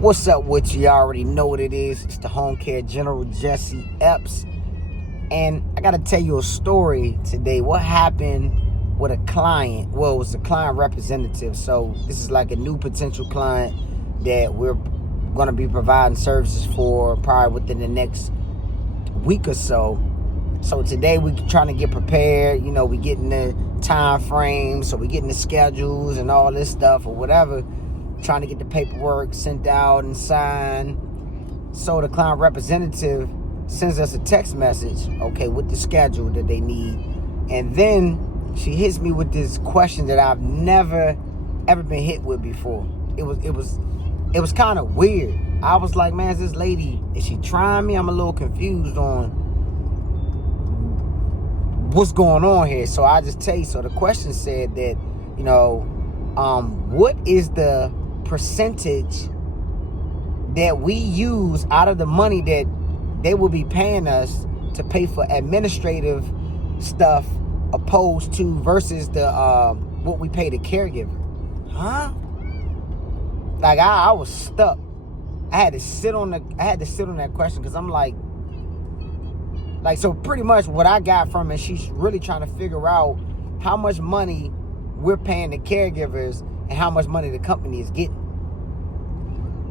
What's up with you? You already know what it is. It's the Home Care General Jesse Epps. And I got to tell you a story today. What happened with a client? Well, it was a client representative. So this is like a new potential client that we're going to be providing services for probably within the next week or so. So today we're trying to get prepared. You know, we getting the time frame. So we getting the schedules and all this stuff or whatever. Trying to get the paperwork sent out and signed. So the client representative sends us a text message, okay, with the schedule that they need. And then she hits me with this question that I've never ever been hit with before. It was kind of weird. I was like, man, is this lady, is she trying me? I'm a little confused on what's going on here. So I just tell you, so the question said that, you know, what is the percentage that we use out of the money that they will be paying us to pay for administrative stuff opposed to versus the what we pay the caregiver? Huh? Like I was stuck. I had to sit on that question because I'm like so pretty much what I got from it, she's really trying to figure out how much money we're paying the caregivers and how much money the company is getting.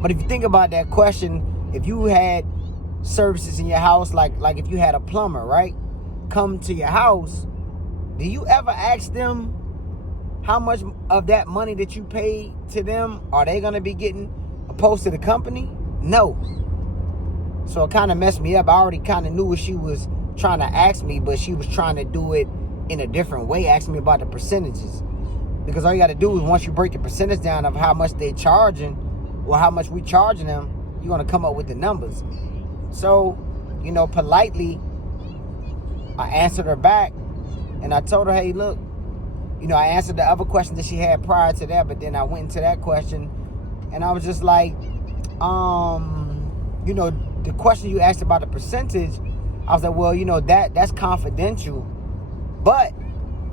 But if you think about that question, if you had services in your house, like if you had a plumber, right, come to your house, do you ever ask them how much of that money that you pay to them are they going to be getting opposed to the company? No. So it kind of messed me up. I already kind of knew what she was trying to ask me, but she was trying to do it in a different way, asking me about the percentages. Because all you got to do is once you break the percentage down of how much they're charging or how much we charging them, you're going to come up with the numbers. So, you know, politely, I answered her back and I told her, hey, look, you know, I answered the other question that she had prior to that, but then I went into that question and I was just like, you know, the question you asked about the percentage, I was like, well, you know, that's confidential. But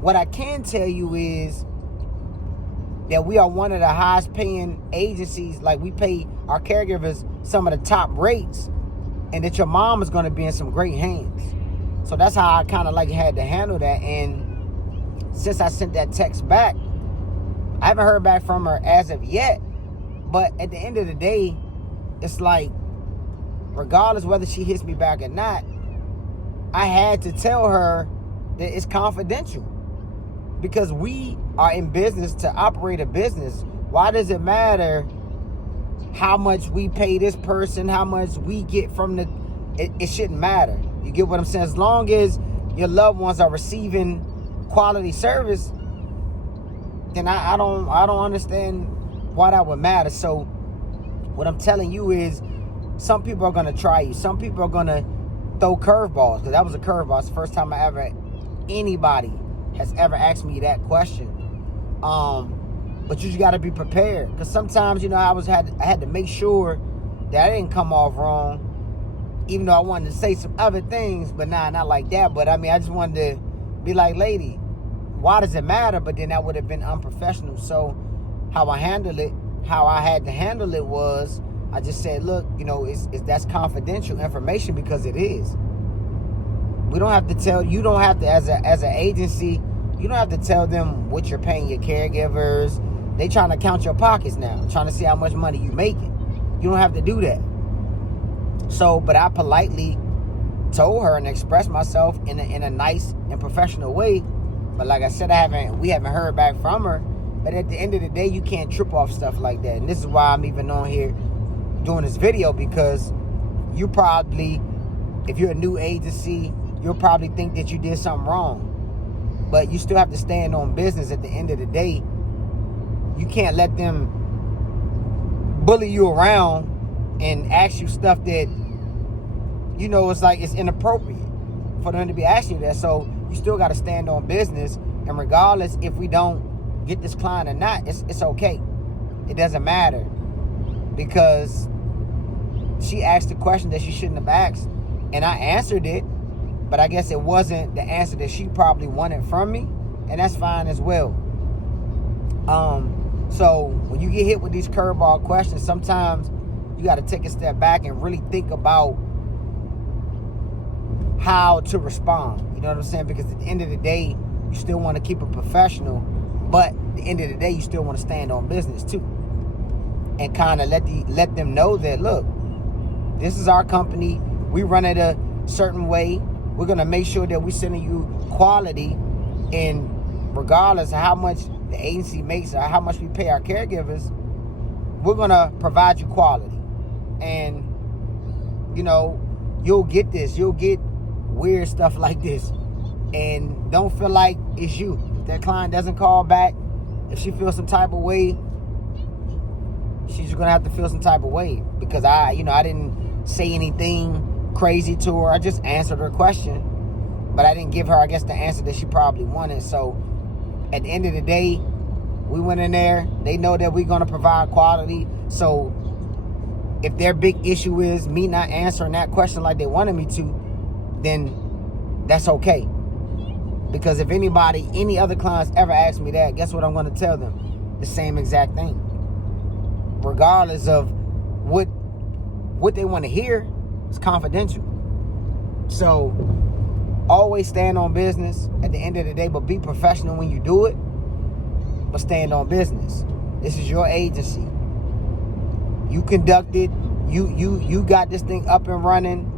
what I can tell you is that we are one of the highest paying agencies. Like we pay our caregivers some of the top rates, and that your mom is going to be in some great hands. So that's how I kind of like had to handle that. And since I sent that text back, I haven't heard back from her as of yet. But at the end of the day, it's like, regardless whether she hits me back or not, I had to tell her that it's confidential. Because we are in business to operate a business. Why does it matter how much we pay this person, how much we get from the... It shouldn't matter. You get what I'm saying? As long as your loved ones are receiving quality service, then I don't understand why that would matter. So what I'm telling you is some people are going to try you. Some people are going to throw curveballs. Because that was a curveball. It's the first time anybody has ever asked me that question. But you just got to be prepared. Because sometimes, you know, I had to make sure that I didn't come off wrong. Even though I wanted to say some other things. But not like that. But I mean, I just wanted to be like, lady, why does it matter? But then that would have been unprofessional. So how I had to handle it was, I just said, look, you know, that's confidential information because it is. We don't have to tell, you don't have to, as an agency, you don't have to tell them what you're paying your caregivers. They trying to count your pockets now, trying to see how much money you making. You don't have to do that. So, but I politely told her and expressed myself in a nice and professional way. But like I said, we haven't heard back from her. But at the end of the day, you can't trip off stuff like that. And this is why I'm even on here doing this video, because you probably, if you're a new agency, you'll probably think that you did something wrong. But you still have to stand on business at the end of the day. You can't let them bully you around and ask you stuff that, you know, it's like it's inappropriate for them to be asking you that. So you still got to stand on business. And regardless if we don't get this client or not, it's okay. It doesn't matter. Because she asked a question that she shouldn't have asked. And I answered it. But I guess it wasn't the answer that she probably wanted from me. And that's fine as well. So when you get hit with these curveball questions, sometimes you got to take a step back and really think about how to respond. You know what I'm saying? Because at the end of the day, you still want to keep it professional, but at the end of the day, you still want to stand on business too, and kind of let them know that, look, this is our company. We run it a certain way. We're gonna make sure that we're sending you quality, and regardless of how much the agency makes or how much we pay our caregivers, we're gonna provide you quality. And you know, you'll get this. You'll get weird stuff like this, and don't feel like it's you. If that client doesn't call back, if she feels some type of way, she's gonna have to feel some type of way, because I didn't say anything crazy to her. I just answered her question, but I didn't give her, I guess, the answer that she probably wanted. So at the end of the day, we went in there. They know that we're gonna provide quality. So if their big issue is me not answering that question like they wanted me to, then that's okay. Because if any other clients ever ask me that, guess what I'm gonna tell them? The same exact thing. Regardless of what they want to hear, it's confidential. So always stand on business at the end of the day, but be professional when you do it, but stand on business. This is your agency. You conducted, you got this thing up and running.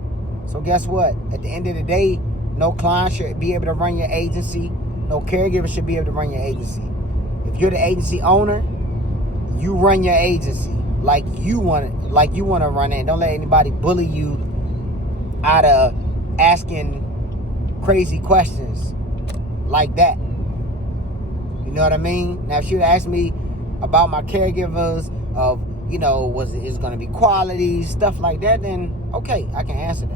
So guess what? At the end of the day, no client should be able to run your agency. No caregiver should be able to run your agency. If you're the agency owner, you run your agency like you want to run it. And don't let anybody bully you out of asking crazy questions like that. You know what I mean? Now, if she would ask me about my caregivers, of, is going to be quality, stuff like that, then okay, I can answer that.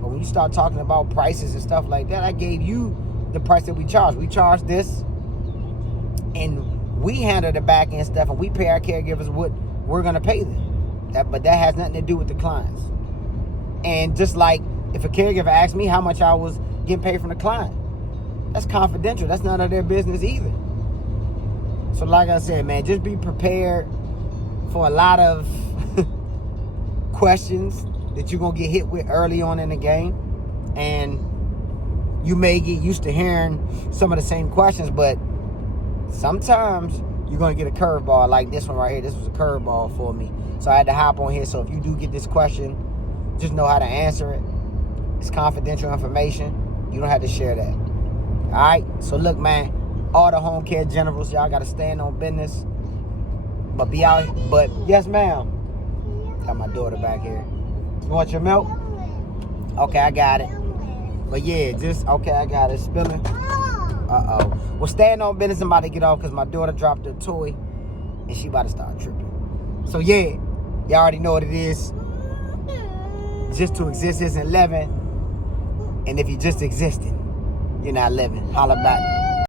But when you start talking about prices and stuff like that, I gave you the price that we charge. We charge this, and we handle the back end stuff, and we pay our caregivers what we're going to pay them. But that has nothing to do with the clients. And just like if a caregiver asks me how much I was getting paid from the client, that's confidential. That's none of their business either. So like I said, man, just be prepared for a lot of questions that you're going to get hit with early on in the game. And you may get used to hearing some of the same questions, but sometimes you're going to get a curveball like this one right here. This was a curveball for me. So I had to hop on here. So if you do get this question, just know how to answer it. It's confidential information. You don't have to share that. All right? So look, man, all the home care generals, y'all got to stand on business. But be out. But yes, ma'am. Got my daughter back here. You want your milk? Okay, I got it. But yeah, okay, I got it. Spilling. Uh-oh. Well, stand on business. I'm about to get off because my daughter dropped her toy and she about to start tripping. So yeah, y'all already know what it is. Just to exist isn't living. And if you just existed, you're not living. Holla back.